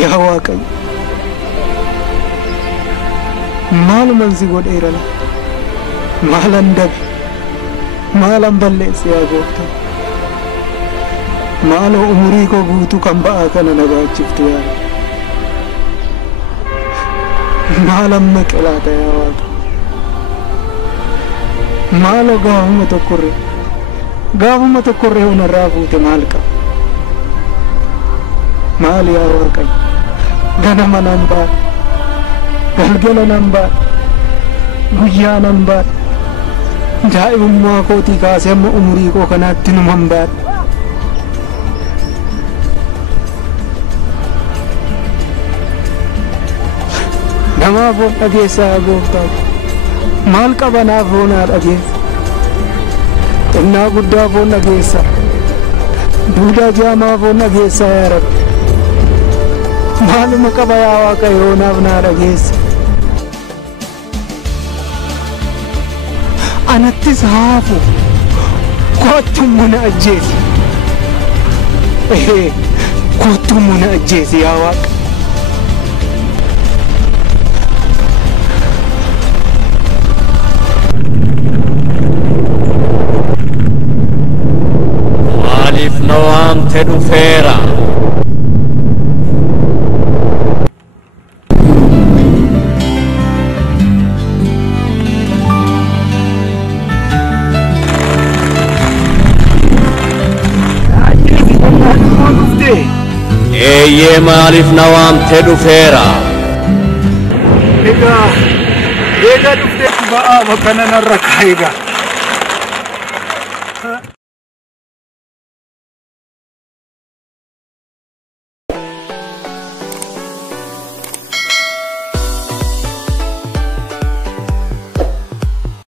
yaa Waaqayyo maaluman si godheera maalan dabe maalan balleesse yaa Gooftaa maaloo umurii koo guutuu kan ba'aa kana na baachiftu yaa maalan maqe laata yaa Waaqa maaloo gaafuma tokkorree hunarraa fuute maal qaba maal yaa Waaqayyo ganama nan baadha galgala nan baadha guyyaa nan baadha daa'imummaa kootii kaasee amma umurii koo kanaatti numan baadha namaaf of dhageessaa yaa Gooftaa maal qaba naaf hoonaa dhageessa xinnaa guddaa foon dhageessa duudaa jaamaa foon dhageessa yaa Rabbi maaluma qaba yaa Waaqayyo naaf naa dhageessa anattis haafu kottummu na ajjeesi kottummu na ajjeesi yaa Waaqa Nawamte dhufeera eeyyee maaliif nawamte dhufeera egaa dhufte ba'aa bakka narra kaa'iga